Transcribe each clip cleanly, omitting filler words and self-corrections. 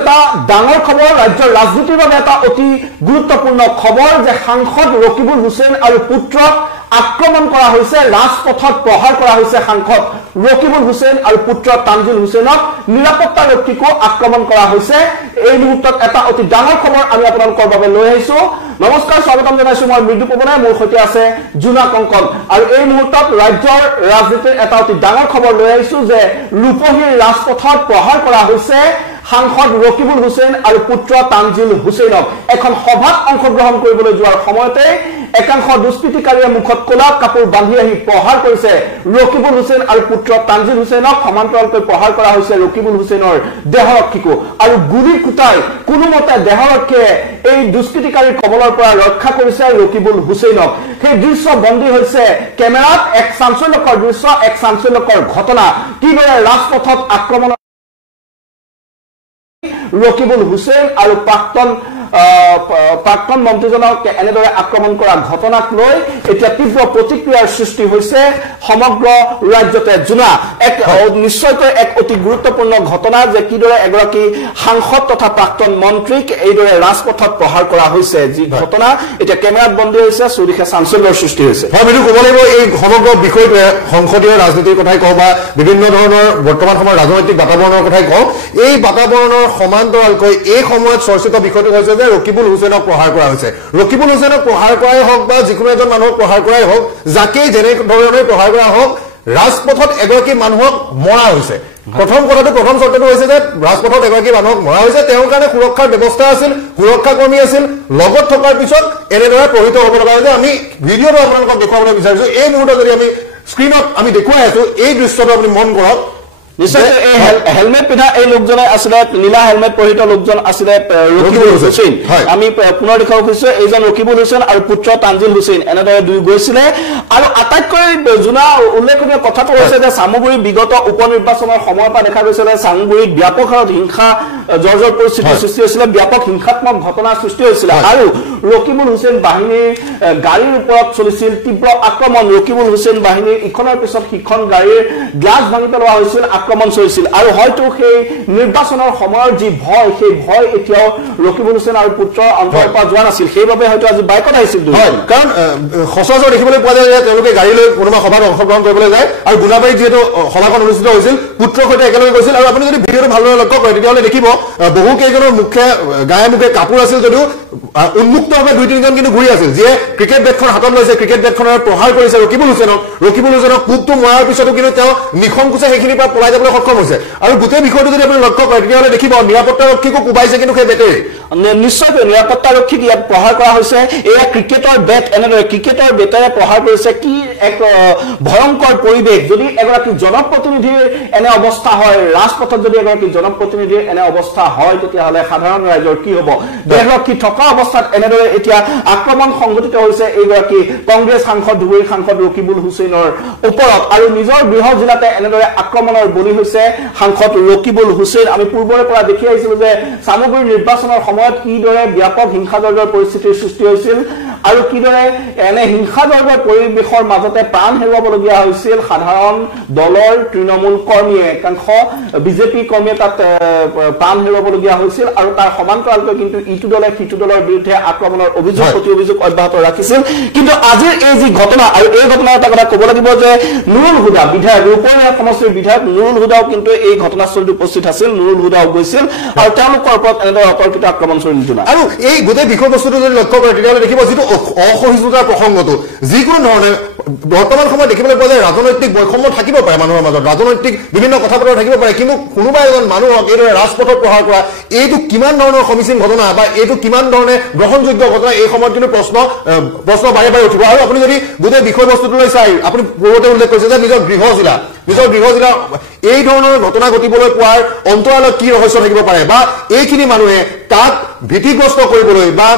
এটা ডাঙৰ খবৰ ৰাজ্যৰ ৰাজনীতিৰ বাবে এটা অতি গুৰুত্বপূৰ্ণ খবৰ যে সাংসদ ৰকিবুল হুছেইন আৰু পুত্ৰক আক্ৰমণ কৰা হৈছে ৰাজপথত প্ৰহাৰ কৰা হৈছে সাংসদ ৰকিবুল হুছেইন আৰু পুত্ৰ তানজিল হুছেইনক নিৰাপত্তাৰক্ষীকো আক্ৰমণ কৰা হৈছে এই মুহূৰ্তত এটা অতি ডাঙৰ খবৰ আমি আপোনালোকৰ বাবে লৈ আহিছো নমস্কাৰ স্বাগতম জনাইছো মই মৃদু পৱনে মোৰ সৈতে আছে জুনা কংকন আৰু এই মুহূৰ্তত ৰাজ্যৰ ৰাজনীতিৰ এটা অতি ডাঙৰ খবৰ লৈ আহিছো যে লুপহীৰ ৰাজপথত প্ৰহাৰ কৰা হৈছে সাংসদ ৰকিবুল হুছেইন আৰু পুত্ৰ তানজিল হুছেইনক এখন সভাত অংশগ্ৰহণ কৰিবলৈ যোৱাৰ সময়তে একাংশ দুষ্কৃতিকাৰীয়ে মুখত কোলা কাপোৰ বান্ধি আহি প্ৰহাৰ কৰিছে ৰকিবুল হুছেইন আৰু পুত্ৰ তানজিল হুছেইনক সমান্তৰালকৈ প্ৰহাৰ কৰা হৈছে ৰকিবুল হুছেইনৰ দেহৰক্ষীকো আৰু গুলি কুটাই কোনোমতে দেহৰক্ষীয়ে এই দুষ্কৃতিকাৰীৰ কবলৰ পৰা ৰক্ষা কৰিছে ৰকিবুল হুছেইনক সেই দৃশ্য বন্দী হৈছে কেমেৰাত এক চাঞ্চল্যকৰ দৃশ্য এক চাঞ্চল্যকৰ ঘটনা কিদৰে ৰাজপথত আক্ৰমণ ৰকিবুল হুছেইন আৰু প্ৰাক্তন মন্ত্ৰীজনক এনেদৰে আক্ৰমণ কৰা ঘটনাক লৈ এতিয়া তীব্ৰ প্ৰতিক্ৰিয়াৰ সৃষ্টি হৈছে সমগ্ৰ ৰাজ্যতে জুনা এক নিশ্চয়কৈ এক অতি গুৰুত্বপূৰ্ণ ঘটনা যে কিদৰে এগৰাকী সাংসদ তথা প্ৰাক্তন মন্ত্ৰীক এইদৰে ৰাজপথত প্ৰহাৰ কৰা হৈছে যি ঘটনা এতিয়া কেমেৰাত বন্দী হৈছে চৌদিশে চাঞ্চল্যৰ সৃষ্টি হৈছে হয় মই ক'ব লাগিব এই সমগ্ৰ বিষয়টোৱে সংসদীয় ৰাজনীতিৰ কথাই কওঁ বা বিভিন্ন ধৰণৰ বৰ্তমান সময়ৰ ৰাজনৈতিক বাতাবৰণৰ কথাই কওঁ এই বাতাবৰণৰ সমান্তৰালকৈ এই সময়ত চৰ্চিত বিষয়টো হৈছে যে ৰকিবুল হুছেইনক প্ৰহাৰ কৰা হৈছে ৰকিবুল হুছেইনক প্ৰহাৰ কৰাই হওক বা যিকোনো এজন মানুহক প্ৰহাৰ কৰাই হওক যাকেই যেনে ধৰণে প্ৰহাৰ কৰা হওক ৰাজপথত এগৰাকী মানুহক মৰা হৈছে প্ৰথম চৰ্তটো হৈছে যে ৰাজপথত এগৰাকী মানুহক মৰা হৈছে তেওঁৰ কাৰণে সুৰক্ষাৰ ব্যৱস্থা আছিল সুৰক্ষা কৰ্মী আছিল লগত থকাৰ পিছত এনেদৰে প্ৰহিত হ'ব লগা হৈছে আমি ভিডিঅ'টো আপোনালোকক দেখুৱাবলৈ বিচাৰিছো এই মুহূৰ্তত যদি আমি স্ক্ৰীণত আমি দেখুৱাই আছো এই দৃশ্যটো আপুনি মন কৰক নিশ্চয় হেলমেট পিন্ধা এই লোকজনে আছিলে নীলা হেলমেট পৰিহিত লোকজন আছিলে ৰকিবুল হুছেইন আমি পুনৰ দেখুৱাব খুজিছো এইজন ৰকিবুল হুছেইন আৰু পুত্ৰ তানজিল হুছেইন এনেদৰে দুই গৈছিলে আৰু আটাইতকৈ জুনা উল্লেখনীয় কথাটো হৈছে যে চামগুৰি বিগত উপ নিৰ্বাচনৰ সময়ৰ পৰা দেখা গৈছে যে চামগুৰিত ব্যাপক হাৰত হিংসা জৰ্জৰ পৰিস্থিতিৰ সৃষ্টি হৈছিলে ব্যাপক হিংসাত্মক ঘটনাৰ সৃষ্টি হৈছিলে আৰু ৰকিবুল হুছেইন বাহিনীৰ গাড়ীৰ ওপৰত চলিছিল তীব্ৰ আক্ৰমণ ৰকিবুল হুছেইন বাহিনীৰ ইখনৰ পিছত সিখন গাড়ীৰ গ্লাছ ভাঙি পেলোৱা হৈছিল আক্ৰমণ চলিছিল আৰু হয়তো সেই নিৰ্বাচনৰ সময়ৰ যি ভয় সেই ভয় এতিয়াও ৰকিবুল হুছেইন আৰু পুত্ৰৰ অন্তৰৰ পৰা যোৱা নাছিল সেইবাবে হয়তো আজি বাইকত আহিছিল কাৰণ সচৰাচৰ দেখিবলৈ পোৱা যায় যে তেওঁলোকে গাড়ী লৈ কোনোবা সভাত অংশগ্ৰহণ কৰিবলৈ যায় আৰু গুণাবাৰীত যিহেতু সভাখন অনুষ্ঠিত হৈছিল পুত্ৰৰ সৈতে একেলগে গৈছিল আৰু আপুনি যদি ভিডিঅ'টো ভালদৰে লক্ষ্য কৰে তেতিয়াহ'লে দেখিব বহু কেইজনৰ গায়ে মুখে কাপোৰ আছিল যদিও উন্মুক্তভাৱে দুই তিনিজন কিন্তু ঘূৰি আছিল যিয়ে ক্ৰিকেট বেটখন হাতত লৈছে ক্ৰিকেট বেটখনৰ প্ৰহাৰ কৰিছে ৰকিবুল হুছেইনক কোবটো মৰাৰ পিছতো কিন্তু তেওঁ নিখংকুচে সেইখিনিৰ পৰা পলাই যাবলৈ সক্ষম হৈছে আৰু গোটেই বিষয়টো যদি আপুনি লক্ষ্য কৰে তেতিয়াহ'লে দেখিব নিৰাপত্তাৰক্ষীকো কোবাইছে কিন্তু সেই বেটেৰে নিশ্চয়কৈ নিৰাপত্তাৰক্ষীক ইয়াত প্ৰহাৰ কৰা হৈছে এয়া ক্ৰিকেটৰ বেট এনেদৰে ক্ৰিকেটৰ বেটেৰে প্ৰহাৰ কৰিছে কি এক ভয়ংকৰ পৰিৱেশ যদি এগৰাকী জনপ্ৰতিনিধিৰ এনে অৱস্থা হয় ৰাজপথত যদি এগৰাকী জনপ্ৰতিনিধিৰ এনে অৱস্থা হয় তেতিয়াহ'লে সাধাৰণ ৰাইজৰ কি হ'ব দেশৰক্ষী থকা অৱস্থাত এনেদৰে এতিয়া আক্ৰমণ সংঘটিত হৈছে এইগৰাকী কংগ্ৰেছ সাংসদ ধুবুৰীৰ সাংসদ ৰকিবুল হুছেইনৰ ওপৰত আৰু নিজৰ গৃহ জিলাতে এনেদৰে আক্ৰমণৰ বলি হৈছে সাংসদ ৰকিবুল হুছেইন আমি পূৰ্বৰে পৰা দেখি আহিছিলো যে চামগুৰি নিৰ্বাচনৰ সময়ত কিদৰে ব্যাপক হিংসাজৰ্জৰ পৰিস্থিতিৰ সৃষ্টি হৈছিল আৰু কিদৰে এনে হিংসাজৰ্জৰ পৰিৱেশৰ মাজতে প্ৰাণ হেৰুৱাবলগীয়া হৈছিল সাধাৰণ দলৰ তৃণমূল কৰ্মীয়ে একাংশ বিজেপি কৰ্মীয়ে তাত প্ৰাণ হেৰুৱাবলগীয়া হৈছিল আৰু তাৰ সমান্তৰালকৈ কিন্তু ইটো দলে সিটো দলৰ বিৰুদ্ধে আক্ৰমণৰ অভিযোগ প্ৰতি অভিযোগ অব্যাহত ৰাখিছিল কিন্তু আজিৰ এই যি ঘটনা আৰু এই ঘটনাৰ এটা কথা ক'ব লাগিব যে নুৰুল হুদা বিধায়ক ৰূপহীয়া সমষ্টিৰ বিধায়ক নুৰুল হুদাও কিন্তু এই ঘটনাস্থলীত উপস্থিত আছিল নুৰুল হুদাও গৈছিল আৰু তেওঁলোকৰ ওপৰত এনেদৰে অতৰ্কিত আক্ৰমণ চলিছিল আৰু এই গোটেই বিষয়বস্তুটো যদি লক্ষ্য কৰে তেতিয়াহ'লে দেখিব যিটো অসহিষ্ণুতাৰ প্ৰসংগটো যিকোনো ধৰণে বৰ্তমান সময়ত দেখিবলৈ পোৱা যায় ৰাজনৈতিক বৈষম্য থাকিব পাৰে মানুহৰ মাজত ৰাজনৈতিক বিভিন্ন কথা বতৰা থাকিব পাৰে কিন্তু কোনোবা এজন মানুহক এইদৰে ৰাজপথত প্ৰহাৰ কৰা এইটো কিমান ধৰণৰ সমীচীন ঘটনা বা এইটো কিমান ধৰণে গ্ৰহণযোগ্য ঘটনা এই সময়ত কিন্তু প্ৰশ্ন বাৰে বাৰে উঠিব আৰু আপুনি যদি গোটেই বিষয়বস্তুটোলৈ চাই আপুনি পূৰ্বতে উল্লেখ কৰিছে যে নিজৰ গৃহ জিলা এই ধৰণৰ ঘটনা ঘটিবলৈ পোৱাৰ অন্তৰালত কি ৰহস্য থাকিব পাৰে বা এইখিনি মানুহে তাত ভীতিগ্ৰস্ত কৰিবলৈ বা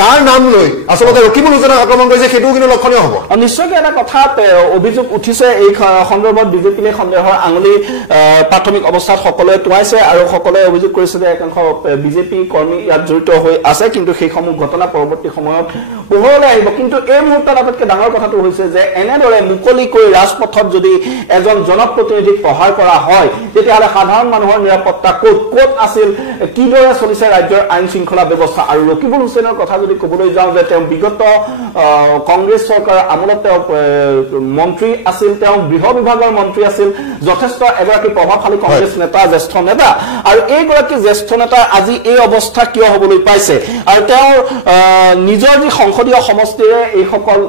কাৰ নাম লৈ আচলতে ৰকিবুল হুছেইনক আক্ৰমণ কৰিছে সেইটোও কিন্তু লক্ষণীয় হ'ব নিশ্চয়কৈ এটা কথাত অভিযোগ উঠিছে এই সন্দৰ্ভত বিজেপিলে সন্দেহৰ আঙুলি প্ৰাথমিক অৱস্থাত সকলোৱে টুৱাইছে আৰু সকলোৱে অভিযোগ কৰিছে যে একাংশ বিজেপি কৰ্মী ইয়াত জড়িত হৈ আছে কিন্তু সেইসমূহ ঘটনা পৰৱৰ্তী সময়ত পোহৰলৈ আহিব কিন্তু এই মুহূৰ্তত আটাইতকৈ ডাঙৰ কথাটো হৈছে যে এনেদৰে মুকলিকৈ ৰাজপথত যদি এজন জনপ্ৰতিনিধিক প্ৰহাৰ কৰা হয় তেতিয়াহ'লে সাধাৰণ মানুহৰ নিৰাপত্তা ক'ত আছিল কিদৰে চলিছে ৰাজ্যৰ আইন শৃংখলা ব্যৱস্থা আৰু ৰকিবুল হুছেইনৰ কথা যদি ক'বলৈ যাওঁ যে তেওঁ বিগত কংগ্ৰেছ চৰকাৰৰ আমলত তেওঁ মন্ত্ৰী আছিল তেওঁ গৃহ বিভাগৰ মন্ত্ৰী আছিল যথেষ্ট এগৰাকী প্ৰভাৱশালী কংগ্ৰেছ নেতা জ্যেষ্ঠ নেতা আৰু এইগৰাকী জ্যেষ্ঠ নেতাৰ আজি এই অৱস্থা কিয় হ'বলৈ পাইছে আৰু তেওঁৰ নিজৰ যি সংসদীয় সমষ্টিৰে এইসকল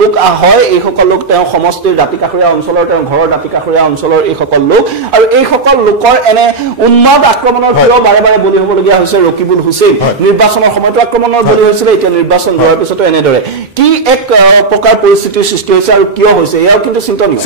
লোক হয় এইসকল লোক তেওঁ সমষ্টিৰ দাঁতিকাষৰীয়া অঞ্চলৰ তেওঁ ঘৰৰ দাঁতিকাষৰীয়া অঞ্চলৰ এইসকল লোক আৰু এইসকল লোকৰ এনে উন্মাদ আক্ৰমণৰ কিয় বাৰে বাৰে বলি হ'বলগীয়া হৈছে ৰকিবুল হুছেইন নিৰ্বাচনৰ সময়তো আক্ৰমণৰ বলি হৈছিলে এতিয়া নিৰ্বাচন যোৱাৰ পিছতো এনেদৰে কি এক প্ৰকাৰ পৰিস্থিতিৰ সৃষ্টি হৈছে আৰু কিয় হৈছে এয়াও কিন্তু চিন্তনীয়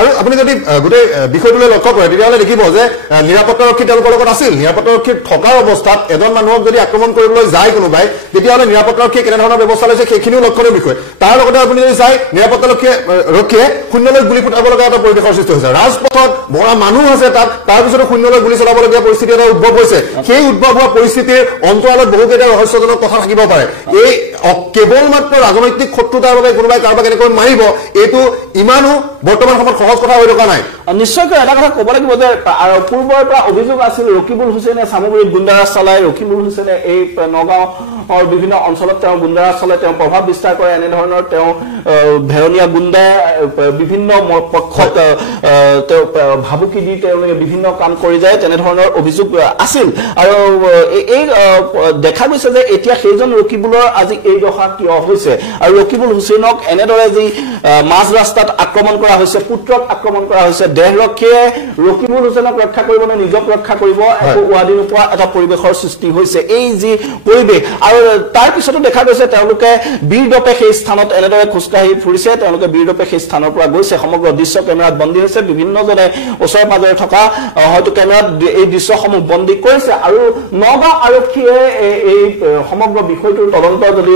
আৰু আপুনি যদি গোটেই বিষয়টোলৈ লক্ষ্য কৰে তেতিয়াহ'লে দেখিব যে নিৰাপত্তাৰক্ষী তেওঁলোকৰ লগত আছিল নিৰাপত্তাৰক্ষী থকাৰ অৱস্থাত এজন মানুহক যদি আক্ৰমণ কৰিবলৈ যায় কোনোবাই তেতিয়াহ'লে নিৰাপত্তাৰক্ষীয়ে কেনেধৰণৰ ব্যৱস্থা লৈছে সেইখিনিও লক্ষণীয় বিষয় তাৰ লগতে আপুনি যদি চাই নিৰাপত্তাৰক্ষীয়ে শূন্যলৈ গুলি ফুটাব লগা এটা পৰিৱেশৰ সৃষ্টি হৈছে ৰাজপথত বৰা মানুহ আছে তাত তাৰপিছতো শূন্যলৈ গুলি চলাবলগীয়া পৰিস্থিতি এটা উদ্ভৱ হৈছে সেই উদ্ভৱ হোৱা পৰিস্থিতিৰ অন্তৰালত বহুকেইটা ৰহস্যজনক কথা থাকিব পাৰে এই কেৱল মাত্ৰ ৰাজনৈতিক শত্ৰুতাৰ বাবে কোনোবাই কাৰোবাক এনেকৈ মাৰিব এইটো ইমানো বৰ্তমান সময়ত সহজ কথা হৈ থকা নাই নিশ্চয়কৈ এটা কথা ক'ব লাগিব যে পূৰ্বৰ পৰা অভিযোগ আছিল ৰকিবুল হুছেইনে সামগ্ৰিক গুণ্ডাৰাজ চলায় ৰকিবুল হুছেইনে এই নগাঁৱৰ বিভিন্ন অঞ্চলত তেওঁ গুণ্ডাৰাজ চলায় তেওঁ প্ৰভাৱ বিস্তাৰ কৰে এনেধৰণৰ তেওঁ ভেৰণীয়া গুণ্ডা বিভিন্ন পক্ষত তেওঁ ভাবুকি দি তেওঁলোকে বিভিন্ন কাম কৰি যায় তেনেধৰণৰ অভিযোগ আছিল আৰু এই দেখা গৈছে যে এতিয়া সেইজন ৰকিবুলৰ আজি এই দশা কিয় হৈছে আৰু ৰকিবুল হুছেইনক এনেদৰে যি মাজ ৰাস্তাত আক্ৰমণ কৰা হৈছে পুত্ৰক আক্ৰমণ কৰা হৈছে দেশৰক্ষীয়ে ৰকিবুল হুছেইনক ৰক্ষা কৰিব নে নিজক ৰক্ষা কৰিব একো উৱাদি নোপোৱা এটা পৰিৱেশৰ সৃষ্টি হৈছে এই যি পৰিৱেশ আৰু তাৰ পিছতো দেখা গৈছে তেওঁলোকে বীৰদপে সেই স্থানত এনেদৰে খোজকাঢ়ি ফুৰিছে তেওঁলোকে বীৰদপে সেই স্থানৰ পৰা গৈছে সমগ্ৰ দৃশ্য কেমেৰাত বন্দী হৈছে বিভিন্নজনে ওচৰে পাজৰে থকা হয়তো কেমেৰাত এই দৃশ্যসমূহ বন্দী কৰিছে আৰু নগাঁও আৰক্ষীয়ে এই সমগ্ৰ বিষয়টোৰ তদন্ত যদি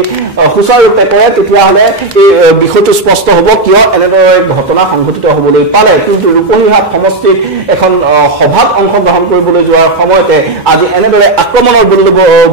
সুচাৰুৰূপে কৰে তেতিয়াহ'লে এই বিষয়টো স্পষ্ট হ'ব কিয় এনেদৰে ঘটনা সংঘটিত হ'বলৈ পালে কিন্তু ৰূপহীহাট সমষ্টিত এখন সভাত অংশগ্ৰহণ কৰিবলৈ যোৱাৰ সময়তে আজি এনেদৰে আক্ৰমণৰ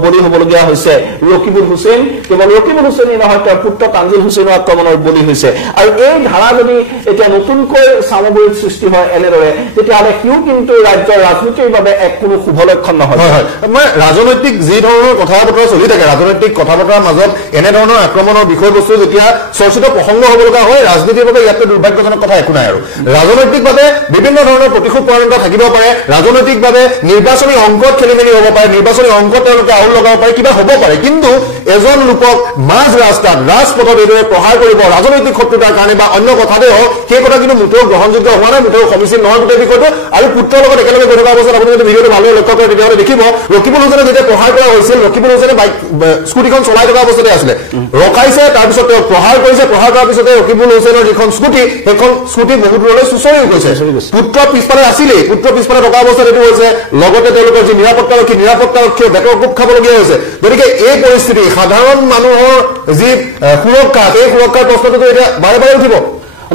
বলি হ'বলগীয়া হৈছে ৰকিবুল হুছেইন কেৱল ৰকিবুল হুছেইনেই নহয় তেওঁৰ পুত্ৰ তানজিল হুছেইনো আক্ৰমণৰ বলি হৈছে আৰু এই ধাৰা যদি এতিয়া নতুনকৈ সামগ্ৰিক সৃষ্টি হয় এনেদৰে তেতিয়াহ'লে সিও কিন্তু ৰাজ্যৰ ৰাজনীতিৰ বাবে এক কোনো শুভ লক্ষণ নহয় মই ৰাজনৈতিক যি ধৰণৰ কথা বতৰা চলি থাকে ৰাজনৈতিক কথা বতৰাৰ মাজত এনেধৰণৰ আক্ৰমণৰ বিষয়বস্তু যেতিয়া চৰ্চিত প্ৰসংগ হ'ব লগা হয় ৰাজনীতিৰ বাবে ইয়াতকৈ দুৰ্ভাগ্যজনক কথা একো নাই আৰু ৰাজনৈতিকভাৱে বিভিন্ন ধৰণৰ প্ৰতিশোধ পৰায়ণতা থাকিব পাৰে ৰাজনৈতিকভাৱে নিৰ্বাচনী অংকত খেলি মেলি হ'ব পাৰে নিৰ্বাচনী অংকত তেওঁলোকে আউল লগাব পাৰে কিবা হ'ব পাৰে কিন্তু এজন লোকক মাজ ৰাস্তাত ৰাজপথত এইদৰে প্ৰহাৰ কৰিব ৰাজনৈতিক শত্ৰুতাৰ কাৰণে বা অন্য কথাতে হওক সেই কথা কিন্তু মুঠেও গ্ৰহণযোগ্য হোৱা নাই মুঠেও সমীচীন নহয় গোটেই বিষয়টো আৰু পুত্ৰৰ লগত একেলগে গৈ থকা অৱস্থাত আপুনি যদি ভিডিঅ'টো ভালদৰে লক্ষ্য কৰে তেতিয়াহ'লে দেখিব ৰকিবুল হুছেইনে যেতিয়া প্ৰহাৰ কৰা হৈছিল ৰকিবুল হুছেইনে বাইক স্কুটিখন চলাই থকা অৱস্থাতে আছিলে ৰখাইছে তাৰপিছত তেওঁ প্ৰহাৰ কৰিছে প্ৰহাৰ কৰাৰ পিছতে ৰকিবুল হুছেইনৰ যিখন স্কুটি সেইখন স্কুটি বহুত দূৰলৈ চুচৰিও গৈছে পুত্ৰ পিছফালে আছিলেই পুত্ৰ পিছফালে থকা অৱস্থাত এইটো হৈছে লগতে তেওঁলোকৰ যি নিৰাপত্তাৰক্ষীয়ে বেকৰ কোব খাবলগীয়া হৈছে গতিকে এই পৰিস্থিতি সাধাৰণ মানুহৰ যি সুৰক্ষা এই সুৰক্ষাৰ প্ৰশ্নটো এতিয়া বাৰে বাৰে উঠিব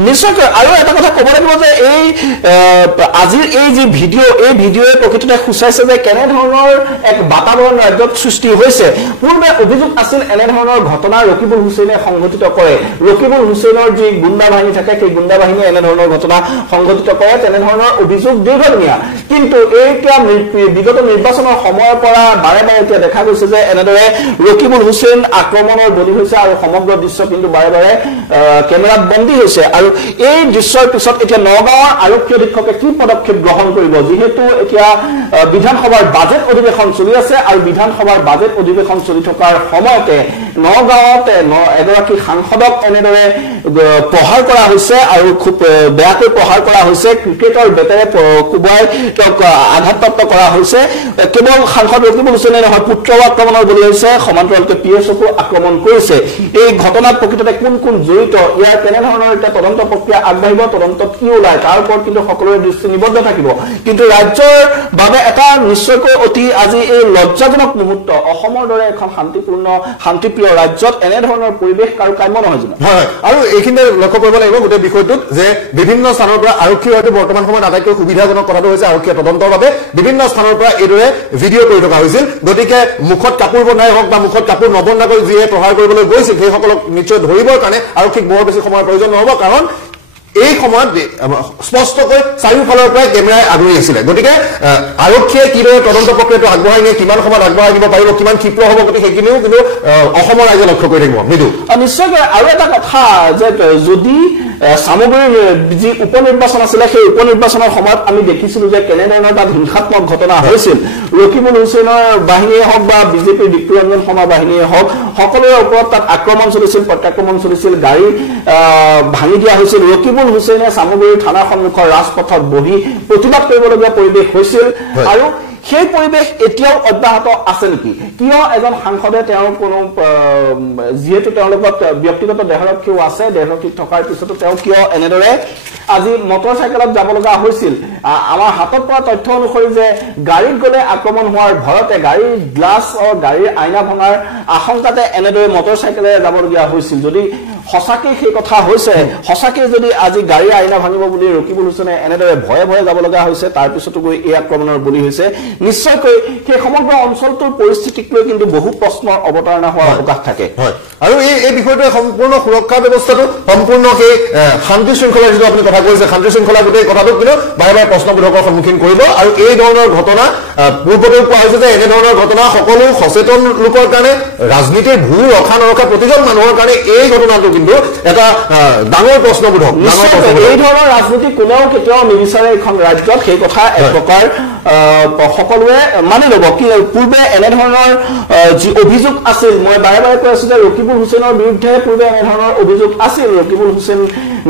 নিশ্চয়কৈ আৰু এটা কথা ক'ব লাগিব যে এই আজিৰ এই যি ভিডিঅ' এই ভিডিঅ'য়ে প্ৰকৃততে সূচাইছে যে কেনেধৰণৰ এক বাতাবৰণ ৰাজ্যত সৃষ্টি হৈছে পূৰ্বে অভিযোগ আছিল এনেধৰণৰ ঘটনা ৰকিবুল হুছেইনে সংঘটিত কৰে ৰকিবুল হুছেইনৰ যি গুণ্ডা বাহিনী থাকে সেই গুণ্ডা বাহিনীয়ে এনেধৰণৰ ঘটনা সংঘটিত কৰে তেনেধৰণৰ অভিযোগ দীৰ্ঘদিনীয়া কিন্তু এতিয়া বিগত নিৰ্বাচনৰ সময়ৰ পৰা বাৰে বাৰে এতিয়া দেখা গৈছে যে এনেদৰে ৰকিবুল হুছেইন আক্ৰমণৰ বলি হৈছে আৰু সমগ্ৰ দৃশ্য কিন্তু বাৰে বাৰে কেমেৰাত বন্দী হৈছে আৰু এই দৃশ্যৰ পিছত এতিয়া নগাঁৱৰ আৰক্ষী অধীক্ষকে কি পদক্ষেপ গ্ৰহণ কৰিব যিহেতু এতিয়া বিধানসভাৰ বাজেট অধিৱেশন চলি আছে আৰু বিধানসভাৰ বাজেট অধিৱেশন চলি থকাৰ সময়তে নগাঁৱত এগৰাকী সাংসদক এনেদৰে প্ৰহাৰ কৰা হৈছে আৰু খুব বেয়াকৈ প্ৰহাৰ কৰা হৈছে ক্ৰিকেটৰ বেটেৰে কোবাই তেওঁক আঘাতপ্ৰাপ্ত কৰা হৈছে কেৱল সাংসদ ৰকিবুল হুছেইনে নহয় পুত্ৰও আক্ৰমণৰ বলি হৈছে সমান্তৰালকৈ পিএছকো আক্ৰমণ কৰিছে এই ঘটনাত প্ৰকৃততে কোন কোন জড়িত ইয়াৰ কেনেধৰণৰ এটা তদন্ত তদন্ত প্ৰক্ৰিয়া আগবাঢ়িব তদন্তত কি ওলায় তাৰ ওপৰত কিন্তু সকলোৰে দৃষ্টি নিবদ্ধ থাকিব কিন্তু ৰাজ্যৰ বাবে এটা নিশ্চয়কৈ অতি আজি এই লজ্জাজনক মুহূৰ্ত অসমৰ দৰে এখন শান্তিপূৰ্ণ শান্তিপ্ৰিয় ৰাজ্যত এনে ধৰণৰ পৰিৱেশ কাৰো কাম্য নহয় জানো হয় আৰু এইখিনি লক্ষ্য কৰিব লাগিব গোটেই বিষয়টোত যে বিভিন্ন স্থানৰ পৰা আৰক্ষী হয়তো বৰ্তমান সময়ত আটাইতকৈ সুবিধাজনক কথাটো হৈছে আৰক্ষীয়ে তদন্তৰ বাবে বিভিন্ন স্থানৰ পৰা এইদৰে ভিডিঅ' কৰি থকা হৈছিল গতিকে মুখত কাপোৰ বনাই হওক বা মুখত কাপোৰ নবন্ধাকৈ যিয়ে প্ৰহাৰ কৰিবলৈ গৈছিল সেইসকলক নিশ্চয় ধৰিবৰ কাৰণে আৰক্ষীক বৰ বেছি সময়ৰ প্ৰয়োজন নহ'ব কাৰণ এই সময়ত স্পষ্টকৈ চাৰিওফালৰ পৰা কেমেৰাই আগুৰি আছিলে গতিকে আৰক্ষীয়ে কিদৰে তদন্ত প্ৰক্ৰিয়াটো আগবঢ়াই নিয়ে কিমান সময়ত আগবঢ়াই দিব পাৰিব কিমান ক্ষীপ্ৰ হ'ব গতিকে সেইখিনিও কিন্তু অসমৰ ৰাইজে লক্ষ্য কৰি থাকিব মৃদু নিশ্চয়কৈ আৰু এটা কথা যে যদি সামগ্ৰীৰ যি উপ নিৰ্বাচন আছিলে সেই উপ নিৰ্বাচনৰ সময়ত আমি দেখিছিলো যে কেনেধৰণৰ এটা হিংসাত্মক ঘটনা হৈছিল ৰকিবুল হুছেইনৰ বাহিনীয়ে হওক বা বিজেপিৰ বিক্ৰমৰঞ্জন শৰ্মা বাহিনীয়ে হওক সকলোৰে ওপৰত তাত আক্ৰমণ চলিছিল প্ৰত্যাক্ৰমণ চলিছিল গাড়ী ভাঙি দিয়া হৈছিল ৰকিবুল হুছেইনে সামগ্ৰীৰ থানাৰ সন্মুখৰ ৰাজপথত বহি প্ৰতিবাদ কৰিবলগীয়া পৰিৱেশ হৈছিল আৰু সেই পৰিৱেশ এতিয়াও অব্যাহত আছে নেকি কিয় এজন সাংসদে তেওঁৰ কোনো যিহেতু তেওঁৰ লগত ব্যক্তিগত দেহৰক্ষীও আছে দেহৰক্ষী থকাৰ পিছতো তেওঁ কিয় এনেদৰে আজি মটৰচাইকেলত যাব লগা হৈছিল আমাৰ হাতত পৰা তথ্য অনুসৰি যে গাড়ীত গলে আক্ৰমণ হোৱাৰ ভয়তে গাড়ীৰ গ্লাছ আৰু গাড়ীৰ আইনা ভঙাৰ আশংকাতে এনেদৰে মটৰচাইকেলেৰে যাবলগীয়া হৈছিল যদি সঁচাকৈ সেই কথা হৈছে সঁচাকৈ যদি আজি গাড়ী আইনা ভাঙিব বুলি ৰকিবুল হুছেইনে এনেদৰে ভয়ে ভয়ে যাব লগা হৈছে তাৰ পিছতো গৈ এই আক্ৰমণৰ বলি হৈছে নিশ্চয়কৈ সেই সমগ্ৰ অঞ্চলটোৰ পৰিস্থিতিক লৈ কিন্তু বহু প্ৰশ্নৰ অৱতাৰণা হোৱাৰ অৱকাশ থাকে আৰু এই বিষয়টোৱে সম্পূৰ্ণ সুৰক্ষা ব্যৱস্থাটো সম্পূৰ্ণ সেই শান্তি শৃংখলাৰ যিটো আপুনি কথা কৈছে শান্তি শৃংখলা গোটেই কথাটো কিন্তু বাৰে বাৰে প্ৰশ্নবোধকৰ সন্মুখীন কৰিব আৰু এই ধৰণৰ ঘটনা পূৰ্বতেও কোৱা হৈছে যে এনে ধৰণৰ ঘটনা সকলো সচেতন লোকৰ কাৰণে ৰাজনীতিৰ ভূ ৰখা নৰখা প্ৰতিজন মানুহৰ কাৰণে এই ঘটনাটো কিন্তু এটা ডাঙৰ প্ৰশ্নবোধক এই ধৰণৰ ৰাজনীতি কোনেও কেতিয়াও নিবিচাৰে এখন ৰাজ্যত সেই কথা এক প্ৰকাৰ সকলোৱে মানি ল'ব কি পূৰ্বে এনেধৰণৰ যি অভিযোগ আছিল মই বাৰে বাৰে কৈ আছো যে ৰকিবুল হুছেইনৰ বিৰুদ্ধে পূৰ্বে এনেধৰণৰ অভিযোগ আছিল ৰকিবুল হুছেইন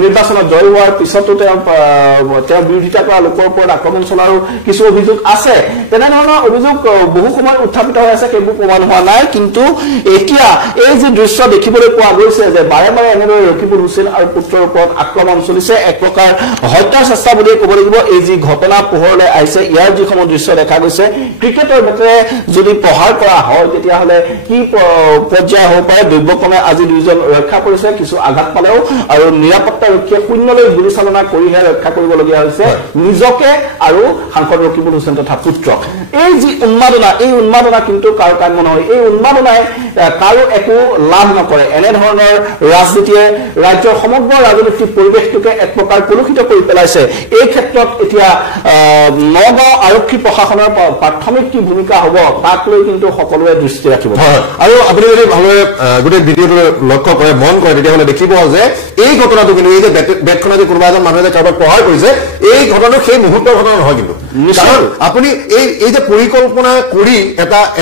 নিৰ্বাচনত জয় হোৱাৰ পিছতো তেওঁ বিৰোধিতা কৰা লোকৰ ওপৰত আক্ৰমণ চলাৰো কিছু অভিযোগ আছে তেনেধৰণৰ অভিযোগ বহু সময় উত্থাপিত হৈ আছে সেইবোৰ প্ৰমাণ হোৱা নাই কিন্তু এতিয়া এই যি দৃশ্য দেখিবলৈ পোৱা গৈছে যে বাৰে বাৰে এনেদৰে ৰকিবুল হুছেইন আৰু পুত্ৰৰ ওপৰত আক্ৰমণ চলিছে এক প্ৰকাৰ হত্যাৰ চেষ্টা বুলিয়ে ক'ব লাগিব এই যি ঘটনা পোহৰলৈ আহিছে ইয়াৰ যিসমূহ দৃশ্য দেখা গৈছে ক্ৰিকেটৰ বেটেৰে যদি প্ৰহাৰ কৰা হয় তেতিয়াহ'লে কি পৰ্যায় হ'ব পাৰে দুৰ্বক্ৰমে আজি দুইজন ৰক্ষা কৰিছে কিছু আঘাত পালেও আৰু নিৰাপত্তাৰক্ষীয়ে শূন্যলৈ গুলীচালনা কৰিহে ৰক্ষা কৰিবলগীয়া হৈছে নিজকে আৰু সাংসদ ৰকিবুল হুছেইন তথা পুত্ৰক এই যি উন্মাদনা কিন্তু কাৰো কাম্য নহয় এই উন্মাদনাই কাৰো একো লাভ নকৰে এনেধৰণৰ ৰাজনীতিয়ে ৰাজ্যৰ সমগ্ৰ ৰাজনৈতিক পৰিৱেশটোকে এক প্ৰকাৰ কলুষিত কৰি পেলাইছে এই ক্ষেত্ৰত এতিয়া নগাঁও আৰক্ষী প্ৰশাসনৰ প্ৰাথমিক কি ভূমিকা হ'ব তাক লৈ কিন্তু সকলোৱে দৃষ্টি ৰাখিব আৰু আপুনি যদি ভালদৰে গোটেই ভিডিঅ'টো লক্ষ্য কৰে মন কৰে তেতিয়াহ'লে দেখিব যে এই ঘটনাটো কিন্তু এই যে বেটখনে যে কোনোবা এজন মানুহে যে কাৰোবাক প্ৰহাৰ কৰিছে এই ঘটনাটো সেই মুহূৰ্তৰ ঘটনা নহয় কিন্তু কাৰণ আপুনি এই যে পৰিকল্পনা কৰি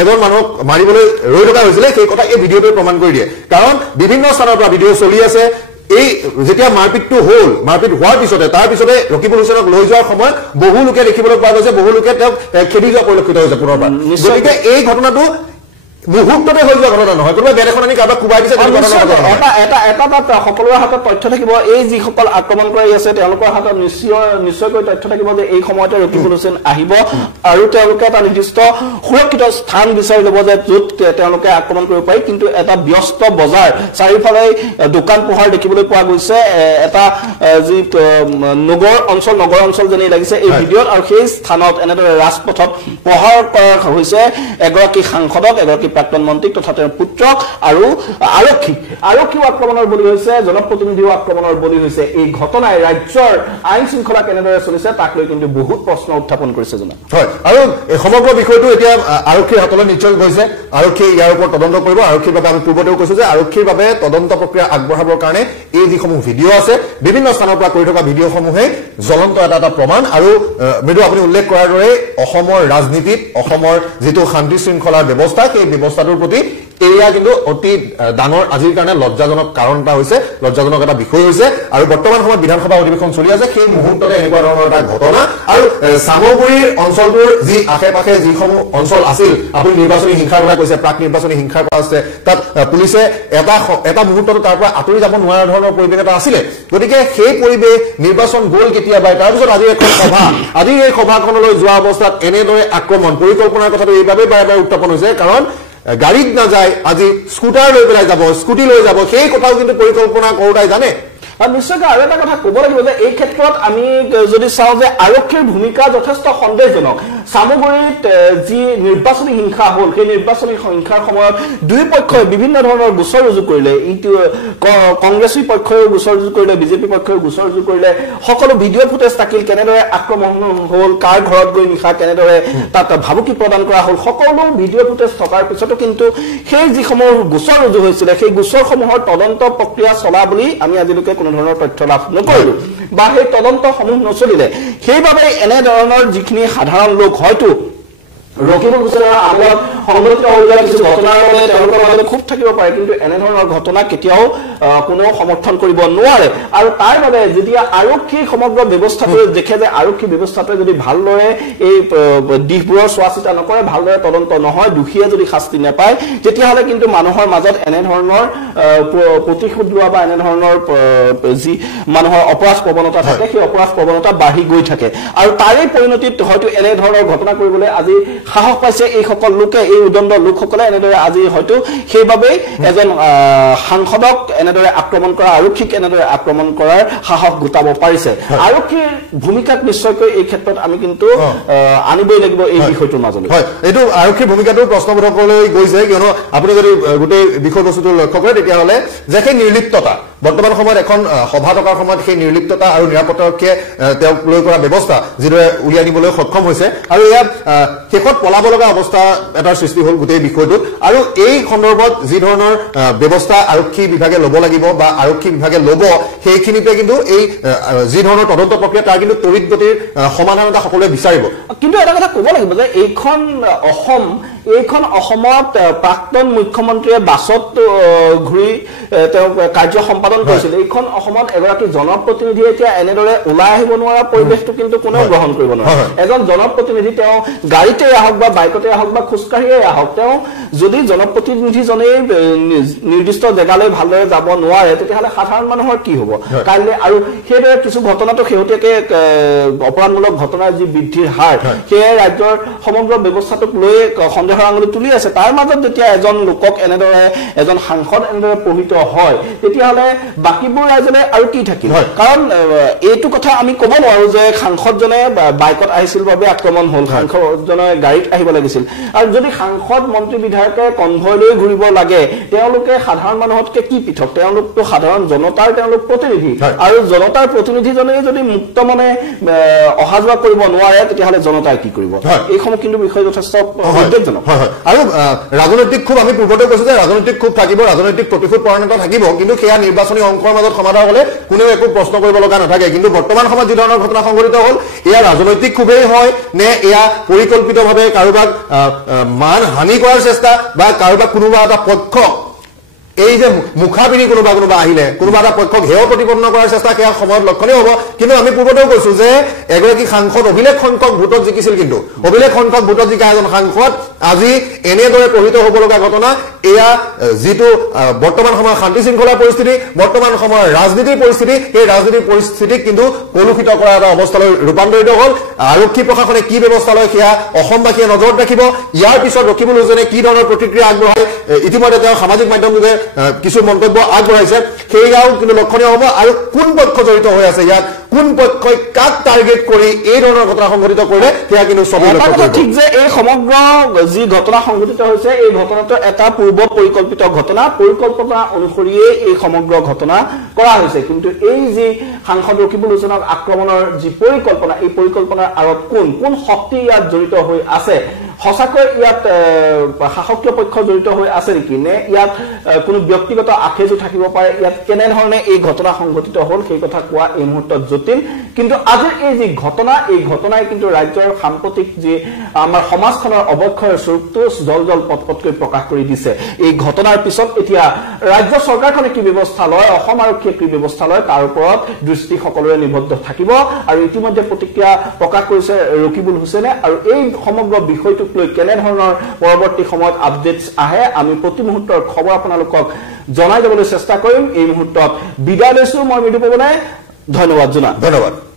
এজন মানুহক মাৰিবলৈ ৰৈ থকা হৈছিলে সেই কথা এই ভিডিঅ'টোৱে প্ৰমাণ কৰি দিয়ে কাৰণ বিভিন্ন স্থানৰ পৰা ভিডিঅ' চলি আছে এই যেতিয়া মাৰপিটটো হ'ল মাৰপিট হোৱাৰ পিছতে তাৰ পিছতে ৰকিবুল হুছেইনক লৈ যোৱাৰ সময়ত বহু লোকে দেখিবলৈ পোৱা গৈছে বহু লোকে তেওঁক খেদি যোৱা পৰিলক্ষিত হৈছে পুনৰবাৰ গতিকে এই ঘটনাটো মুহূৰ্ততে হৈ যোৱা ঘটনা নহয় কোনোবাই বেৰ এখন আনি কাৰোবাক কোবাই দিছে এটা সকলোৰে হাতত তথ্য থাকিব এই যিসকল আক্ৰমণ কৰি আছে তেওঁলোকৰ হাতত নিশ্চয়কৈ তথ্য থাকিব যে এই সময়তে ৰকিবুল হুছেইন আহিব আৰু তেওঁলোকে এটা নিৰ্দিষ্ট সুৰক্ষিত স্থান বিচাৰি ল'ব যে য'ত তেওঁলোকে আক্ৰমণ কৰিব পাৰি কিন্তু এটা ব্যস্ত বজাৰ চাৰিওফালে দোকান পোহাৰ দেখিবলৈ পোৱা গৈছে এটা যি নগৰ অঞ্চল যেনেই লাগিছে এই ভিডিঅ'ত আৰু সেই স্থানত এনেদৰে ৰাজপথত প্ৰহাৰ কৰা হৈছে এগৰাকী সাংসদক এগৰাকী প্ৰাক্তন মন্ত্ৰীক তথা তেওঁৰ পুত্ৰক আৰু আৰক্ষীও আক্ৰমণৰ বলি হৈছে জনপ্ৰতিনিধিও আক্ৰমণৰ বলি হৈছে এই ঘটনাই ৰাজ্যৰ আইন শৃংখলা কেনেদৰে চলিছে তাক লৈ কিন্তু বহুত প্ৰশ্ন উত্থাপন কৰিছে জনা হয় আৰু এই সমগ্ৰ বিষয়টো এতিয়া আৰক্ষীৰ হাতলৈ নিশ্চয় গৈছে আৰক্ষীয়ে ইয়াৰ ওপৰত তদন্ত কৰিব আৰক্ষীৰ বাবে আমি পূৰ্বতেও কৈছো যে আৰক্ষীৰ বাবে তদন্ত প্ৰক্ৰিয়া আগবঢ়াবৰ কাৰণে এই যিসমূহ ভিডিঅ' আছে বিভিন্ন স্থানৰ পৰা কৰি থকা ভিডিঅ'সমূহে জ্বলন্ত এটা প্ৰমাণ আৰু মৃদু আপুনি উল্লেখ কৰাৰ দৰে অসমৰ ৰাজনীতিত অসমৰ যিটো শান্তি শৃংখলাৰ ব্যৱস্থা সেই ব্যৱস্থাটোৰ প্ৰতি এয়া কিন্তু অতি ডাঙৰ আজিৰ কাৰণে লজ্জাজনক কাৰণ এটা হৈছে, লজ্জাজনক এটা বিষয় হৈছে। আৰু বৰ্তমান সময়ত বিধানসভা অধিৱেশন চলি আছে, সেই মুহূৰ্ততে এনেকুৱা ধৰণৰ এটা ঘটনা। আৰু চামগুৰিৰ অঞ্চলটোৰ যি আশে পাশে যিসমূহ অঞ্চল আছিল, আপুনি নিৰ্বাচনী হিংসাৰ কথা কৈছে, প্ৰাক নিৰ্বাচনী হিংসাৰ কথা আছে, তাত পুলিচে এটা মুহূৰ্তত তাৰ পৰা আঁতৰি যাব নোৱাৰা ধৰণৰ পৰিৱেশ এটা আছিলে। গতিকে সেই পৰিৱেশ নিৰ্বাচন গ'ল কেতিয়াবাই, তাৰপিছত আজিৰ এখন সভা, আজিৰ এই সভাখনলৈ যোৱা অৱস্থাত এনেদৰে আক্ৰমণ পৰিকল্পনাৰ কথাটো এইবাবে বাৰে বাৰে উত্থাপন হৈছে, কাৰণ গাড়ীত নাযায়, আজি স্কুটাৰ লৈ পেলাই যাব, স্কুটি লৈ যাব, সেই কথাও কিন্তু পৰিকল্পনা কৰোঁতাই জানে। আৰু নিশ্চয়কৈ আৰু এটা কথা ক'ব লাগিব যে এই ক্ষেত্ৰত আমি যদি চাওঁ যে আৰক্ষীৰ ভূমিকা যথেষ্ট সন্দেহজনক। চামগুৰিত যি নিৰ্বাচনী হিংসা হ'ল, সেই নিৰ্বাচনী হিংসাৰ সময়ত দুই পক্ষই বিভিন্ন ধৰণৰ গোচৰ ৰুজু কৰিলে, ইটো কংগ্ৰেছী পক্ষইও গোচৰ ৰুজু কৰিলে, বিজেপি পক্ষইও গোচৰ ৰুজু কৰিলে, সকলো ভিডিঅ' ফুটেজ থাকিল, কেনেদৰে আক্ৰমণ হ'ল, কাৰ ঘৰত গৈ নিশা কেনেদৰে তাত ভাবুকি প্ৰদান কৰা হ'ল, সকলো ভিডিঅ' ফুটেজ থকাৰ পিছতো কিন্তু সেই যিসমূহ গোচৰ ৰুজু হৈছিলে সেই গোচৰসমূহৰ তদন্ত প্ৰক্ৰিয়া চলা বুলি আমি আজিলৈকে কোনো ধৰণৰ তথ্য লাভ নকৰিলো বা সেই তদন্তসমূহ নচলিলে। সেইবাবে এনেধৰণৰ যিখিনি সাধাৰণ লোক হয়তো ৰকিবুল হুছেইনৰ আগত সংঘটিত হৈ যোৱা কিছু ঘটনাৰ বাবে তেওঁলোকৰ মাজত খুব থাকিব পাৰে, কিন্তু এনেধৰণৰ ঘটনা কেতিয়াও কোনেও সমৰ্থন কৰিব নোৱাৰে। আৰু তাৰ বাবে যেতিয়া আৰক্ষীৰ সমগ্ৰ ব্যৱস্থাটোৱে দেখে যে আৰক্ষী ব্যৱস্থাটোৱে যদি ভালদৰে এই দিশবোৰৰ চোৱা চিতা নকৰে, ভালদৰে তদন্ত নহয়, দোষীয়ে যদি শাস্তি নাপায়, তেতিয়াহ'লে কিন্তু মানুহৰ মাজত এনেধৰণৰ প্ৰতিশোধ লোৱা বা এনেধৰণৰ যি মানুহৰ অপৰাধ প্ৰৱণতা থাকে, সেই অপৰাধ প্ৰৱণতা বাঢ়ি গৈ থাকে। আৰু তাৰেই পৰিণতিত হয়তো এনেধৰণৰ ঘটনা কৰিবলৈ আজি সাহস পাইছে এইসকল লোকে, এই উদণ্ড লোকসকলে। এনেদৰে আজি হয়তো সেইবাবেই এজন সাংসদক এনেদৰে আক্ৰমণ কৰা, আৰক্ষীক এনেদৰে আক্ৰমণ কৰাৰ সাহস গোটাব পাৰিছে। আৰক্ষীৰ ভূমিকাক নিশ্চয়কৈ এই ক্ষেত্ৰত আমি কিন্তু আনিবই লাগিব এই বিষয়টোৰ মাজলৈ। হয়, এইটো আৰক্ষীৰ ভূমিকাটো প্ৰশ্নবোধকলৈ গৈছে, কিয়নো আপুনি যদি গোটেই বিষয়বস্তুটো লক্ষ্য কৰে তেতিয়াহ'লে যে সেই নিৰ্লিপ্ততা বৰ্তমান সময়ত এখন সভা থকাৰ সময়ত সেই নিৰ্লিপ্ততা আৰু নিৰাপত্তাৰক্ষীয়ে তেওঁক লৈ কৰা ব্যৱস্থা যিদৰে উলিয়াই নিবলৈ সক্ষম হৈছে, আৰু ইয়াত শেষত পলাব লগা অৱস্থা এটাৰ সৃষ্টি হ'ল গোটেই বিষয়টোত। আৰু এই সন্দৰ্ভত যি ধৰণৰ ব্যৱস্থা আৰক্ষী বিভাগে ল'ব লাগিব বা আৰক্ষী বিভাগে ল'ব, সেইখিনিতে কিন্তু এই যি ধৰণৰ তদন্ত প্ৰক্ৰিয়া তাৰ কিন্তু তড়িৎ গতিৰ সমাধান এটা সকলোৱে বিচাৰিব। কিন্তু এটা কথা ক'ব লাগিব যে এইখন অসমত প্ৰাক্তন মুখ্যমন্ত্ৰীয়ে বাছত ঘূৰি তেওঁ কাৰ্য সম্পাদন কৰিছিল। এইখন অসমত এগৰাকী জনপ্ৰতিনিধিয়ে এতিয়া এনেদৰে ওলাই আহিব নোৱাৰা পৰিৱেশটো কিন্তু কোনেও গ্ৰহণ কৰিব নোৱাৰে। এজন জনপ্ৰতিনিধি তেওঁ গাড়ীতে আহক বা বাইকতে আহক বা খোজকাঢ়িয়ে আহক, তেওঁ যদি জনপ্ৰতিনিধিজনেই নিৰ্দিষ্ট জেগালৈ ভালদৰে যাব নোৱাৰে, তেতিয়াহ'লে সাধাৰণ মানুহৰ কি হ'ব কাইলৈ? আৰু সেইদৰে কিছু ঘটনাটো শেহতীয়াকৈ অপৰাধমূলক ঘটনাৰ যি বৃদ্ধিৰ হাৰ, সেয়ে ৰাজ্যৰ সমগ্ৰ ব্যৱস্থাটোক লৈ সন্দেহৰ আঙুলি তুলি আছে। তাৰ মাজত যেতিয়া এজন লোকক এনেদৰে এজন সাংসদ এনেদৰে পঢ়িত হয়, তেতিয়াহ'লে বাকীবোৰ ৰাইজলে আৰু কি থাকিল? কাৰণ এইটো কথা আমি ক'ব নোৱাৰো যে সাংসদজনে বাইকত আহিছিল বাবে আক্ৰমণ হ'ল, সাংসদজনে গাড়ীত আহিব লাগিছিল। আৰু যদি সাংসদ মন্ত্ৰী বিধায়কে কনভয় লৈ ঘূৰিব লাগে, তেওঁলোকে সাধাৰণ মানুহতকে কি পৃথক? তেওঁলোকতো সাধাৰণ জনতাৰ তেওঁলোক প্ৰতিনিধি, আৰু জনতাৰ প্ৰতিনিধিজনেই যদি মুক্ত মনে অহা যোৱা কৰিব নোৱাৰে, তেতিয়াহ'লে জনতাই কি কৰিব? এইসমূহ কিন্তু বিষয় যথেষ্ট উদ্বেগজনক। আৰু ৰাজনৈতিক ক্ষোভ, আমি পূৰ্বতে কৈছো যে ৰাজনৈতিক ক্ষোভ থাকিব, ৰাজনৈতিক প্ৰতিশোধ পৰায়ণতা থাকিব, কিন্তু সেয়া নিৰ্বাচনী অংকৰ মাজত সমাধান হ'লে কোনেও একো প্ৰশ্ন কৰিব লগা নাথাকে। কিন্তু বৰ্তমান সময়ত যি ধৰণৰ ঘটনা সংঘটিত হ'ল, এয়া ৰাজনৈতিক ক্ষোভেই হয় নে এয়া পৰিকল্পিতভাৱে কাৰোবাক মান হানি কৰাৰ চেষ্টা বা কাৰোবাক কোনোবা এটা পক্ষক এই যে মুখা পিন্ধি কোনোবা আহিলে কোনোবা এটা পক্ষক হেয় প্ৰতিপন্ন কৰাৰ চেষ্টা, সেয়া সময়ত লক্ষণীয় হ'ব। কিন্তু আমি পূৰ্বতেও কৈছো যে এগৰাকী সাংসদ অভিলেখ সংখ্যক ভোটত জিকিছিল, কিন্তু অভিলেখ সংখ্যক ভোটত জিকা এজন সাংসদ আজি এনেদৰে পঢ়িত হ'ব লগা ঘটনা, এয়া যিটো বৰ্তমান সময়ৰ শান্তি শৃংখলাৰ পৰিস্থিতি, বৰ্তমান সময়ৰ ৰাজনীতিৰ পৰিস্থিতি, সেই ৰাজনীতিৰ পৰিস্থিতিক কিন্তু কলুষিত কৰা এটা অৱস্থালৈ ৰূপান্তৰিত হ'ল। আৰক্ষী প্ৰশাসনে কি ব্যৱস্থা লয় সেয়া অসমবাসীয়ে নজৰত ৰাখিব। ইয়াৰ পিছত ৰকিবুল হুছেইনে কি ধৰণৰ প্ৰতিক্ৰিয়া আগবঢ়ায়, ইতিমধ্যে তেওঁ সামাজিক মাধ্যমযোগে কিছু মন্তব্য আগবঢ়াইছে, সেয়াও কিন্তু লক্ষণীয় হ'ব। আৰু কোন পক্ষ জড়িত হৈ আছে ইয়াত, কোন পক্ষই কাক টাৰ্গেট কৰি এই ধৰণৰ ঘটনা সংঘটিত কৰিলে, সেয়া কিন্তু ঠিক যে এই সমগ্ৰ যি ঘটনা সংঘটিত হৈছে, এই ঘটনাটো এটা পূৰ্ব পৰিকল্পিত ঘটনা, পৰিকল্পনা অনুসৰিয়ে এই সমগ্ৰ ঘটনা কৰা হৈছে। কিন্তু এই যি সাংসদ ৰকিবুল হুছেইনক আক্ৰমণৰ যি পৰিকল্পনা, এই পৰিকল্পনাৰ আঁৰত কোন শক্তি ইয়াত জড়িত হৈ আছে, সঁচাকৈ ইয়াত শাসকীয় পক্ষ জড়িত হৈ আছে নেকি নে ইয়াত কোনো ব্যক্তিগত আখেজো থাকিব পাৰে ইয়াত কেনেধৰণে এই ঘটনা সংঘটিত হ'ল সেই কথা কোৱা এই মুহূৰ্তত জটিল কিন্তু আজিৰ এই যি ঘটনা এই ঘটনাই কিন্তু ৰাজ্যৰ সাম্প্ৰতিক যি আমাৰ সমাজখনৰ অৱক্ষয়ৰ স্বৰূপটো জল পটপটকৈ প্ৰকাশ কৰি দিছে এই ঘটনাৰ পিছত এতিয়া ৰাজ্য চৰকাৰখনে কি ব্যৱস্থা লয় অসম আৰক্ষীয়ে কি ব্যৱস্থা লয় তাৰ ওপৰত দৃষ্টি সকলোৰে নিবদ্ধ থাকিব আৰু ইতিমধ্যে প্ৰতিক্ৰিয়া প্ৰকাশ কৰিছে ৰকিবুল হুছেইনে আৰু এই সমগ্ৰ বিষয়টোক লৈ কেনেধৰণৰ পৰৱৰ্তী সময়ত আপডেটছ আহে আমি প্ৰতি মুহূৰ্তৰ খবৰ আপোনালোকক জনাই দিবলৈ চেষ্টা কৰিম এই মুহূৰ্তত বিদায় লৈছো মই মৃদু পৱনে ধন্যবাদ জনা ধন্যবাদ